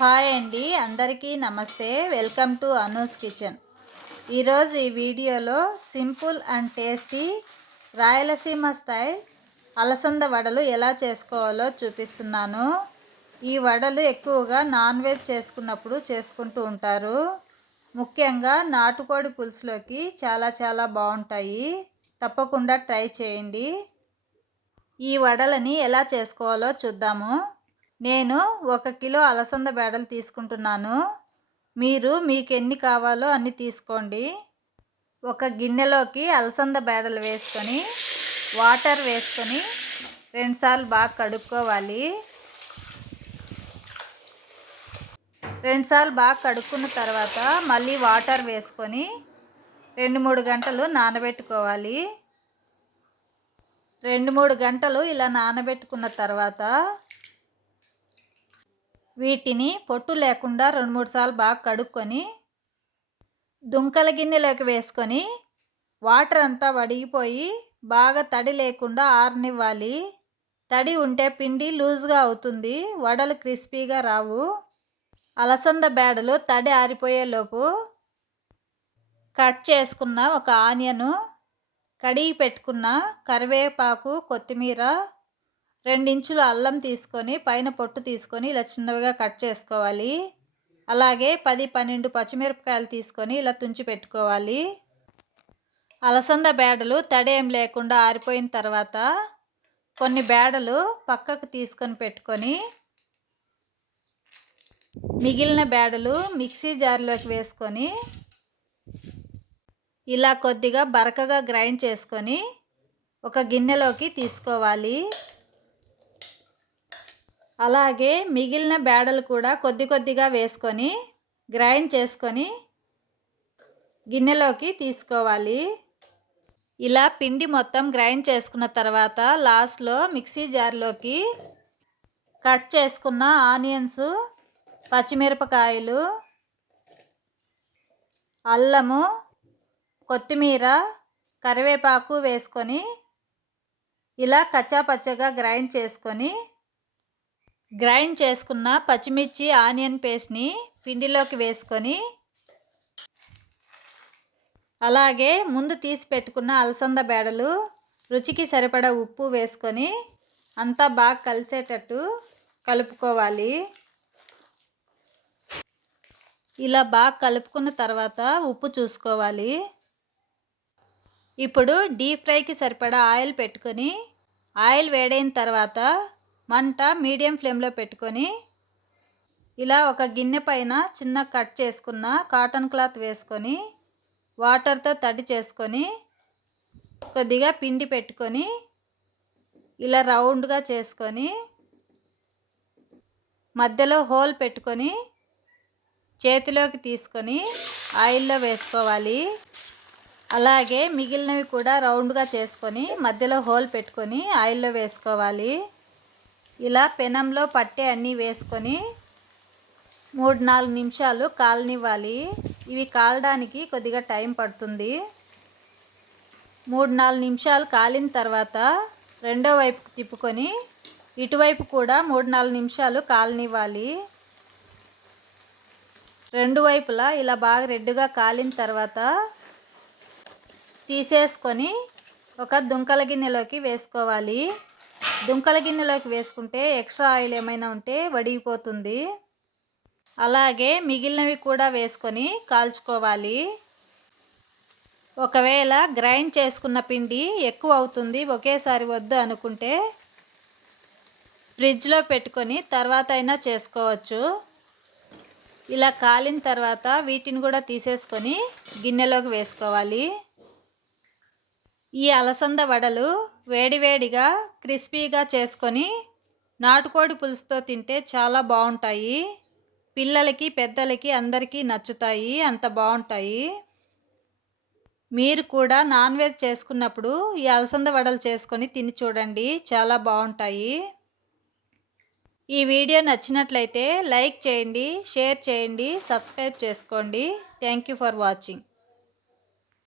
Hi అండి అందరికీ నమస్తే. Welcome to Anu's kitchen. ఈరోజు ఈ వీడియోలో simple and tasty Rayalaseema style అలసంద వడలు ఎలా చేసుకోవాలో చూపిస్తున్నాను. ఈ వడలు ఎక్కువగా నాన్ వెజ్ చేసుకున్నప్పుడు చేసుకుంటూ ఉంటారు. ముఖ్యంగా నాటుకోడి పులుసులోకి చాలా చాలా బాగుంటాయి. తప్పకుండా ట్రై చేయండి. ఈ వడలని ఎలా చేసుకోవాలో చూద్దాము. నేను ఒక కిలో అలసంద బేడలు తీసుకుంటున్నాను. మీరు మీకు ఎన్ని కావాలో అన్ని తీసుకోండి. ఒక గిన్నెలోకి అలసంద బేడలు వేసుకొని వాటర్ వేసుకొని రెండుసార్లు బాగా కడుక్కోవాలి. రెండుసార్లు బాగా కడుక్కున్న తర్వాత మళ్ళీ వాటర్ వేసుకొని రెండు మూడు గంటలు నానబెట్టుకోవాలి. రెండు మూడు గంటలు ఇలా నానబెట్టుకున్న తర్వాత వీటిని పొట్టు లేకుండా రెండు మూడు సార్లు బాగా కడుక్కొని దుంకల గిన్నెలోకి వేసుకొని వాటర్ అంతా వడిగిపోయి బాగా తడి లేకుండా ఆరనివ్వాలి. తడి ఉంటే పిండి లూజ్గా అవుతుంది వడలు క్రిస్పీగా రావు. అలసంద బేడలు తడి ఆరిపోయేలోపు కట్ చేసుకున్న ఒక ఆనియను కడిగి పెట్టుకున్న కరివేపాకు కొత్తిమీర రెండించులు అల్లం తీసుకొని పైన పొట్టు తీసుకొని ఇలా చిన్నవిగా కట్ చేసుకోవాలి. అలాగే పది పన్నెండు పచ్చిమిరపకాయలు తీసుకొని ఇలా తుంచి పెట్టుకోవాలి. అలసంద బేడలు తడేం లేకుండా ఆరిపోయిన తర్వాత కొన్ని బేడలు పక్కకు తీసుకొని పెట్టుకొని మిగిలిన బేడలు మిక్సీ జార్లోకి వేసుకొని ఇలా కొద్దిగా బరకగా గ్రైండ్ చేసుకొని ఒక గిన్నెలోకి తీసుకోవాలి. అలాగే మిగిలిన బేడలు కూడా కొద్ది కొద్దిగా వేసుకొని గ్రైండ్ చేసుకొని గిన్నెలోకి తీసుకోవాలి. ఇలా పిండి మొత్తం గ్రైండ్ చేసుకున్న తర్వాత లాస్ట్లో మిక్సీ జార్లోకి కట్ చేసుకున్న ఆనియన్స్ పచ్చిమిరపకాయలు అల్లము కొత్తిమీర కరివేపాకు వేసుకొని ఇలా కచ్చాపచ్చగా గ్రైండ్ చేసుకొని గ్రైండ్ చేసుకున్న పచ్చిమిర్చి ఆనియన్ పేస్ట్ని పిండిలోకి వేసుకొని అలాగే ముందు తీసి పెట్టుకున్న అలసంద బేడలు రుచికి సరిపడా ఉప్పు వేసుకొని అంతా బాగా కలిసేటట్టు కలుపుకోవాలి. ఇలా బాగా కలుపుకున్న తర్వాత ఉప్పు చూసుకోవాలి. ఇప్పుడు డీప్ ఫ్రైకి సరిపడా ఆయిల్ పెట్టుకొని ఆయిల్ వేడైన తర్వాత మంట మీడియం ఫ్లేమ్లో పెట్టుకొని ఇలా ఒక గిన్నె పైన చిన్న కట్ చేసుకున్న కాటన్ క్లాత్ వేసుకొని వాటర్తో తడి చేసుకొని కొద్దిగా పిండి పెట్టుకొని ఇలా రౌండ్గా చేసుకొని మధ్యలో హోల్ పెట్టుకొని చేతిలోకి తీసుకొని ఆయిల్లో వేసుకోవాలి. అలాగే మిగిలినవి కూడా రౌండ్గా చేసుకొని మధ్యలో హోల్ పెట్టుకొని ఆయిల్లో వేసుకోవాలి. ఇలా పెనంలో పట్టే అన్నీ వేసుకొని మూడు నాలుగు నిమిషాలు కాలనివ్వాలి. ఇవి కాలడానికి కొద్దిగా టైం పడుతుంది. మూడు నాలుగు నిమిషాలు కాలిన తర్వాత రెండో వైపుకు తిప్పుకొని ఇటువైపు కూడా మూడు నాలుగు నిమిషాలు కాలనివ్వాలి. రెండు వైపులా ఇలా బాగా రెడ్డుగా కాలిన తర్వాత తీసేసుకొని ఒక దుంకల గిన్నెలోకి వేసుకోవాలి. దుంకల గిన్నెలోకి వేసుకుంటే ఎక్స్ట్రా ఆయిల్ ఏమైనా ఉంటే వడిగిపోతుంది. అలాగే మిగిలినవి కూడా వేసుకొని కాల్చుకోవాలి. ఒకవేళ గ్రైండ్ చేసుకున్న పిండి ఎక్కువ అవుతుంది ఒకేసారి వద్దు అనుకుంటే ఫ్రిడ్జ్లో పెట్టుకొని తర్వాత అయినా చేసుకోవచ్చు. ఇలా కాలిన తర్వాత వీటిని కూడా తీసేసుకొని గిన్నెలోకి వేసుకోవాలి. ఈ అలసంద వడలు వేడివేడిగా క్రిస్పీగా చేసుకొని నాటుకోడి పులుసుతో తింటే చాలా బాగుంటాయి. పిల్లలకి పెద్దలకి అందరికీ నచ్చుతాయి. అంత బాగుంటాయి. మీరు కూడా నాన్ వెజ్ చేసుకున్నప్పుడు ఈ అలసంద వడలు చేసుకొని తిని చూడండి. చాలా బాగుంటాయి. ఈ వీడియో నచ్చినట్లయితే లైక్ చేయండి షేర్ చేయండి సబ్స్క్రైబ్ చేసుకోండి. Thank you for watching.